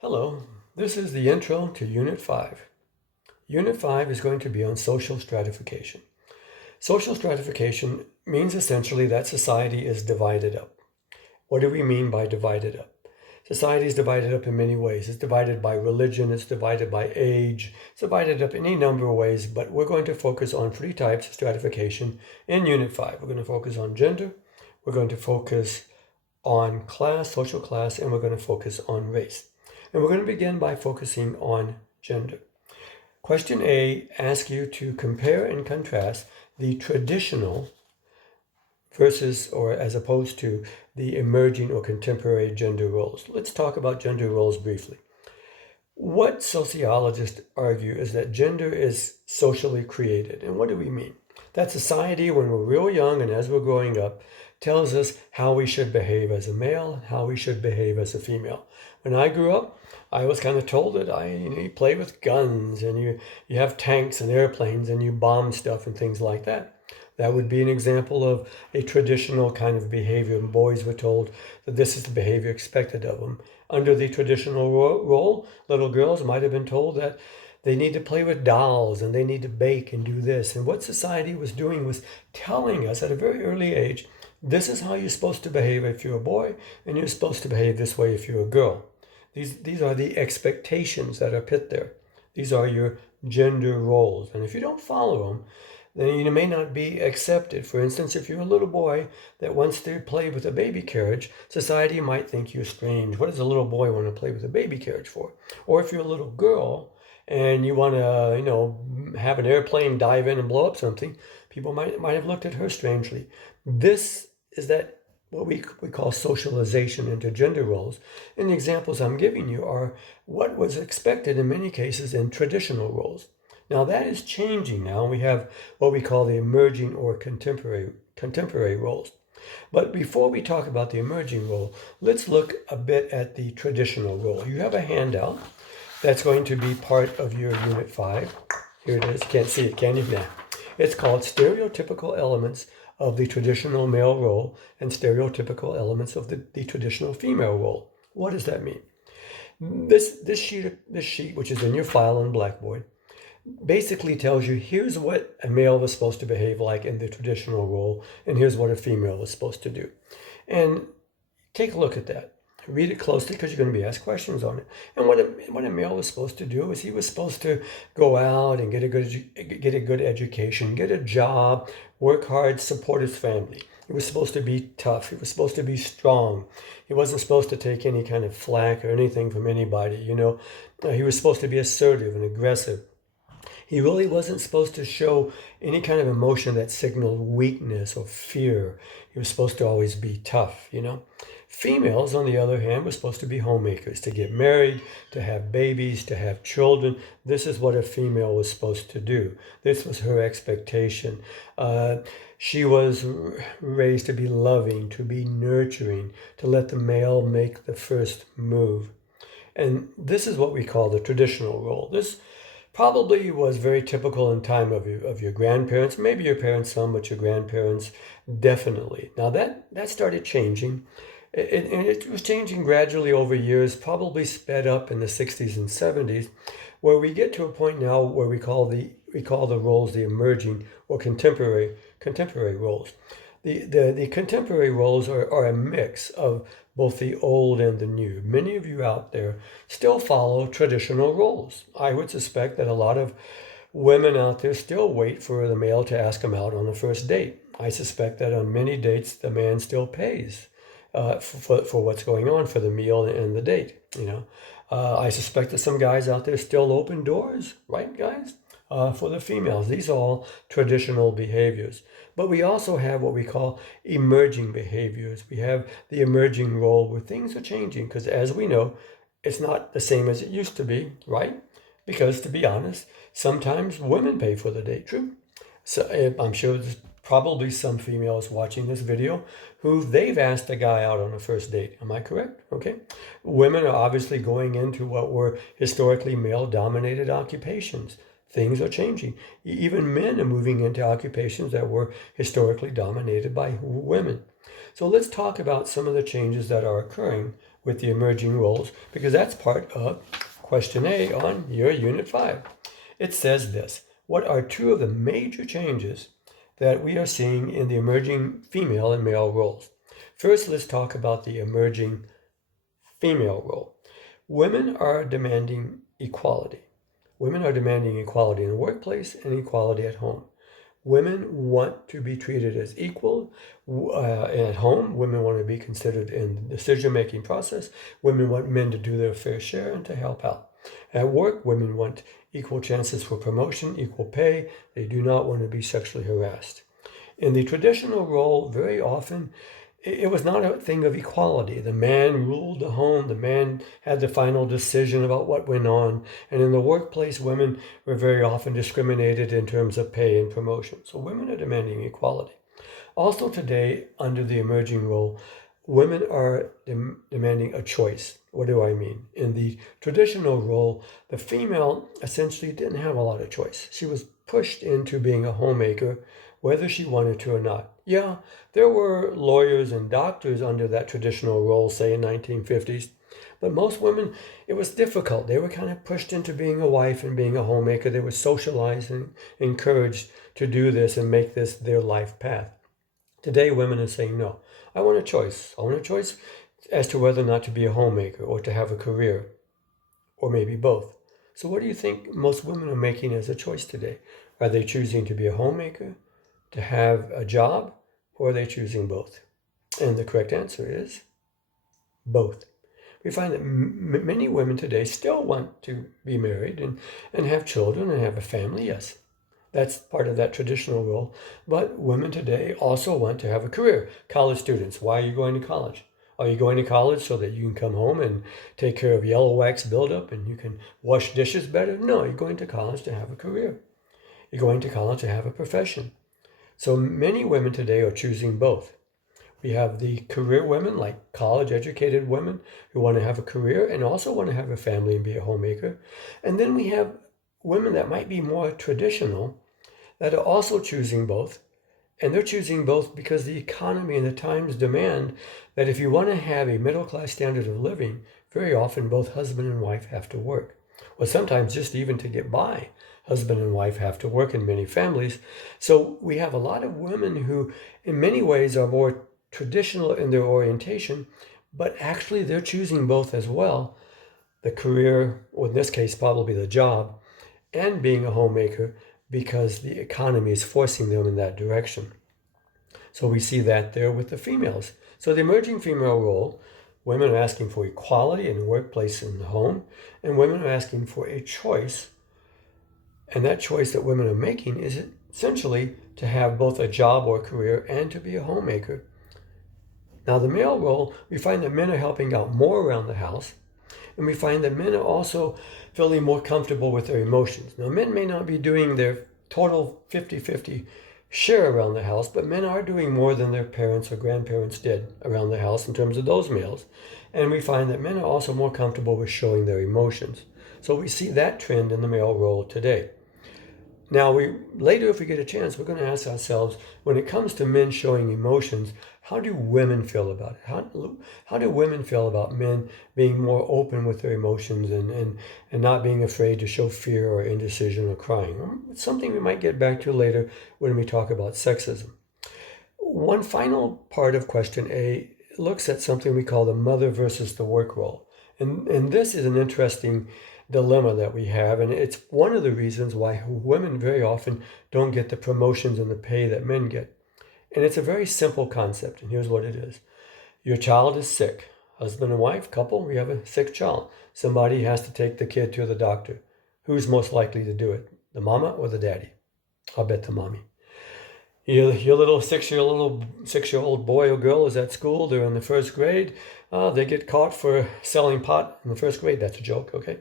Hello, this is the intro to Unit 5. Unit 5 is going to be on social stratification. Social stratification means essentially that society is divided up. What do we mean by divided up? Society is divided up in many ways. It's divided by religion, it's divided by age, it's divided up in any number of ways, but we're going to focus on three types of stratification in Unit 5. We're going to focus on gender, we're going to focus on class, social class, and we're going to focus on race. And we're going to begin by focusing on gender. Question A asks you to compare and contrast the traditional versus or as opposed to the emerging or contemporary gender roles. Let's talk about gender roles briefly. What sociologists argue is that gender is socially created. And what do we mean? That society, when we're real young and as we're growing up, tells us how we should behave as a male, how we should behave as a female. When I grew up, I was kind of told that you play with guns and you have tanks and airplanes and you bomb stuff and things like that. That would be an example of a traditional kind of behavior. And boys were told that this is the behavior expected of them. Under the traditional role, little girls might have been told that they need to play with dolls and they need to bake and do this. And what society was doing was telling us at a very early age, this is how you're supposed to behave if you're a boy, and you're supposed to behave this way if you're a girl. These are the expectations that are put there. These are your gender roles. And if you don't follow them, then you may not be accepted. For instance, if you're a little boy that wants to play with a baby carriage, society might think you're strange. What does a little boy want to play with a baby carriage for? Or if you're a little girl and you want to, have an airplane dive in and blow up something, people might have looked at her strangely. This is that what we call socialization into gender roles. And the examples I'm giving you are what was expected in many cases in traditional roles. Now that is changing now. We have what we call the emerging or contemporary roles. But before we talk about the emerging role, let's look a bit at the traditional role. You have a handout that's going to be part of your Unit 5. Here it is. You can't see it, can you? Nah. It's called Stereotypical Elements of the Traditional Male Role and Stereotypical Elements of the Traditional Female Role. What does that mean? This sheet, which is in your file on Blackboard, basically tells you here's what a male was supposed to behave like in the traditional role, and here's what a female was supposed to do. And take a look at that. Read it closely because you're going to be asked questions on it. And what a male was supposed to do is he was supposed to go out and get a good education, get a job, work hard, support his family. He was supposed to be tough. He was supposed to be strong. He wasn't supposed to take any kind of flack or anything from anybody. He was supposed to be assertive and aggressive. He really wasn't supposed to show any kind of emotion that signaled weakness or fear. He was supposed to always be tough. Females, on the other hand, were supposed to be homemakers, to get married, to have babies, to have children. This is what a female was supposed to do. This was her expectation. She was raised to be loving, to be nurturing, to let the male make the first move. And this is what we call the traditional role. This probably was very typical in time of your grandparents, maybe your parents some, but your grandparents definitely. Now that started changing. And it was changing gradually over years, probably sped up in the 60s and 70s, where we get to a point now where we call the roles the emerging or contemporary roles. The contemporary roles are a mix of both the old and the new. Many of you out there still follow traditional roles. I would suspect that a lot of women out there still wait for the male to ask them out on a first date. I suspect that on many dates, the man still pays for what's going on, for the meal and the date. I suspect that some guys out there still open doors, right, guys? For the females. These are all traditional behaviors. But we also have what we call emerging behaviors. We have the emerging role where things are changing because, as we know, it's not the same as it used to be, right? Because, to be honest, sometimes women pay for the date, true? So I'm sure there's probably some females watching this video who they've asked a guy out on a first date. Am I correct? Okay. Women are obviously going into what were historically male-dominated occupations. Things are changing. Even men are moving into occupations that were historically dominated by women. So let's talk about some of the changes that are occurring with the emerging roles, because that's part of question A on your Unit 5. It says this: what are two of the major changes that we are seeing in the emerging female and male roles? First, let's talk about the emerging female role. Women are demanding equality. Women are demanding equality in the workplace and equality at home. Women want to be treated as equal at home. Women want to be considered in the decision-making process. Women want men to do their fair share and to help out. At work, women want equal chances for promotion, equal pay. They do not want to be sexually harassed. In the traditional role, very often, it was not a thing of equality. The man ruled the home. The man had the final decision about what went on. And in the workplace, women were very often discriminated in terms of pay and promotion. So women are demanding equality. Also today, under the emerging role, women are demanding a choice. What do I mean? In the traditional role, the female essentially didn't have a lot of choice. She was pushed into being a homemaker, whether she wanted to or not. Yeah, there were lawyers and doctors under that traditional role, say in 1950s, but most women, it was difficult. They were kind of pushed into being a wife and being a homemaker. They were socialized and encouraged to do this and make this their life path. Today, women are saying, no, I want a choice. I want a choice as to whether or not to be a homemaker or to have a career, or maybe both. So what do you think most women are making as a choice today? Are they choosing to be a homemaker, to have a job, or are they choosing both? And the correct answer is both. We find that many women today still want to be married and have children and have a family, yes. That's part of that traditional role. But women today also want to have a career. College students, why are you going to college? Are you going to college so that you can come home and take care of yellow wax buildup and you can wash dishes better? No, you're going to college to have a career. You're going to college to have a profession. So many women today are choosing both. We have the career women, like college-educated women who want to have a career and also want to have a family and be a homemaker. And then we have women that might be more traditional that are also choosing both. And they're choosing both because the economy and the times demand that if you want to have a middle-class standard of living, very often both husband and wife have to work. Or sometimes just even to get by, husband and wife have to work in many families. So we have a lot of women who in many ways are more traditional in their orientation, but actually they're choosing both as well. The career, or in this case probably the job, and being a homemaker, because the economy is forcing them in that direction. So we see that there with the females. So the emerging female role, women are asking for equality in the workplace and the home, and women are asking for a choice. And that choice that women are making is essentially to have both a job or career and to be a homemaker. Now the male role, we find that men are helping out more around the house, and we find that men are also feeling more comfortable with their emotions. Now men may not be doing their total 50-50 share around the house, but men are doing more than their parents or grandparents did around the house in terms of those males. And we find that men are also more comfortable with showing their emotions. So we see that trend in the male role today. Now, later, if we get a chance, we're going to ask ourselves, when it comes to men showing emotions, how do women feel about it? How do women feel about men being more open with their emotions and not being afraid to show fear or indecision or crying? It's something we might get back to later when we talk about sexism. One final part of question A looks at something we call the mother versus the work role. And this is an interesting dilemma that we have, and it's one of the reasons why women very often don't get the promotions and the pay that men get. And it's a very simple concept, and here's what it is. Your child is sick. Husband and wife, couple, we have a sick child. Somebody has to take the kid to the doctor. Who's most likely to do it? The mama or the daddy? I'll bet the mommy. Your little six-year-old boy or girl is at school. They're in the first grade. They get caught for selling pot in the first grade. That's a joke, okay?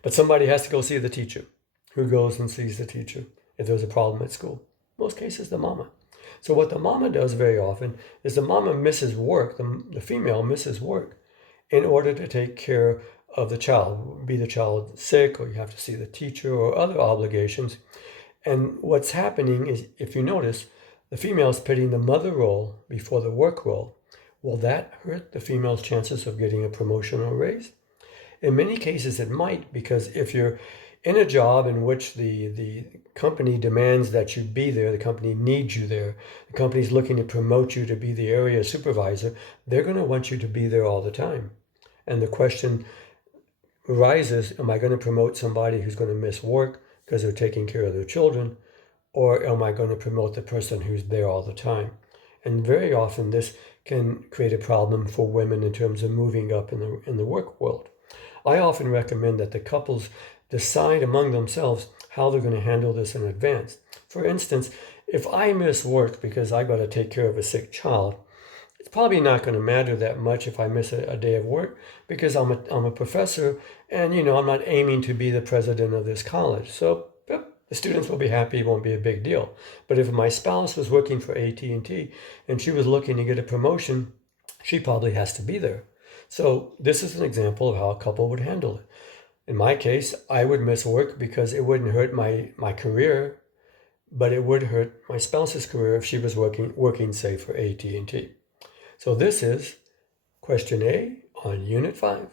But somebody has to go see the teacher. Who goes and sees the teacher if there's a problem at school? Most cases, the mama. So what the mama does very often is the mama misses work, the female misses work in order to take care of the child. Be the child sick, or you have to see the teacher, or other obligations. And what's happening is, if you notice, the female is putting the mother role before the work role. Will that hurt the female's chances of getting a promotion or raise? In many cases, it might, because if you're in a job in which the company demands that you be there, the company needs you there, the company's looking to promote you to be the area supervisor, they're going to want you to be there all the time. And the question arises, am I going to promote somebody who's going to miss work because they're taking care of their children? Or am I going to promote the person who's there all the time? And very often this can create a problem for women in terms of moving up in the work world. I often recommend that the couples decide among themselves how they're going to handle this in advance. For instance, if I miss work because I got to take care of a sick child, it's probably not going to matter that much if I miss a day of work, because I'm a professor, and I'm not aiming to be the president of this college. So the students will be happy. It won't be a big deal. But if my spouse was working for AT&T and she was looking to get a promotion, she probably has to be there. So this is an example of how a couple would handle it. In my case, I would miss work because it wouldn't hurt my career, but it would hurt my spouse's career if she was working say, for AT&T. So this is question A on Unit 5.